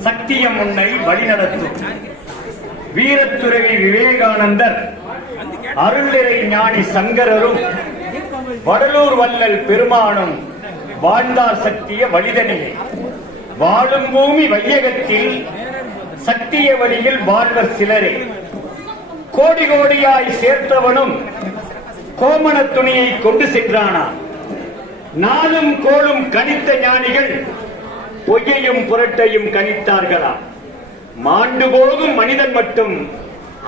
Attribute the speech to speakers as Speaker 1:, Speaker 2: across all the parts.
Speaker 1: சத்தியம் உன்னை வழிநடத்தும். வீரத்துறவி விவேகானந்தர். அருள்நிறை ஞானி சங்கரரும் வடலூர் வல்லல் பெருமானும் வாழ்ந்தார் சக்திய வழிதனிலே வாழும் பூமி வையகத்தில் சத்திய வழியில் வாழ்வர் சிலரே. கோடி கோடியாய் சேர்த்தவனும் கோமண துணியை கொண்டு சென்றானா. நாளும் கோளும் கணித்த ஞானிகள் பொய்யையும் புரட்டையும் கணித்தார்களாம் மாண்டு போகும் மனிதன் மட்டும்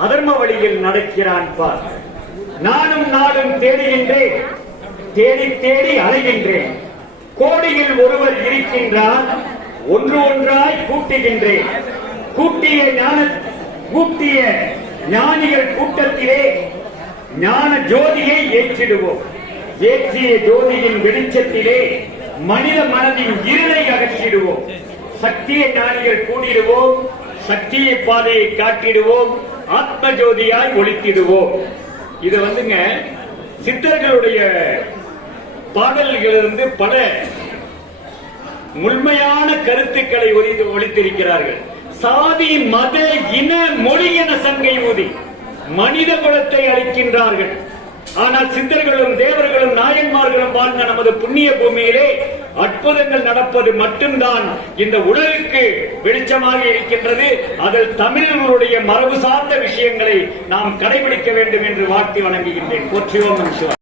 Speaker 1: அதர்ம வழியில் நடக்கிறான் பார். நானும் நாளும் தேடுகின்றேன். தேடி தேடி அலைகின்றேன். கோடியில் ஒருவர் இருக்கின்றார். ஒன்று ஒன்றாய் கூட்டுகின்றேன். கூட்டிய ஞான கூட்டிய ஞானிகள் கூட்டத்திலே ஞான ஜோதியை ஏற்றிடுவோம். ஏற்றிய ஜோதியின் வெளிச்சத்திலே மனித மனதின் இருளை அகற்றிடுவோம். சக்தியை ஞானிகள் கூடிடுவோம். சக்தியை பாதையை காட்டிடுவோம். ஆத்ம ஜோதியாய் ஒழித்திடுவோம் இது வந்துங்க சித்தர்களுடைய பாடல்களிலிருந்து பல முழுமையான கருத்துக்களை ஒளித்து ஒழித்திருக்கிறார்கள் சாதி மத இன மொழி என சங்கை ஊதி மனித குலத்தை அளிக்கின்றார்கள் ஆனால் சித்தர்களும் தேவர்களும் நாயன்மார்களும் வாழ்ந்த நமது புண்ணிய பூமியிலே அற்புதங்கள் நடப்பது மட்டும்தான் இந்த உலகுக்கு வெளிச்சமாக இருக்கின்றது. அதில் தமிழர்களுடைய மரபு சார்ந்த விஷயங்களை நாம் கடைபிடிக்க வேண்டும் என்று வாழ்த்தி வணங்குகின்றேன். போற்றியோம் சிவா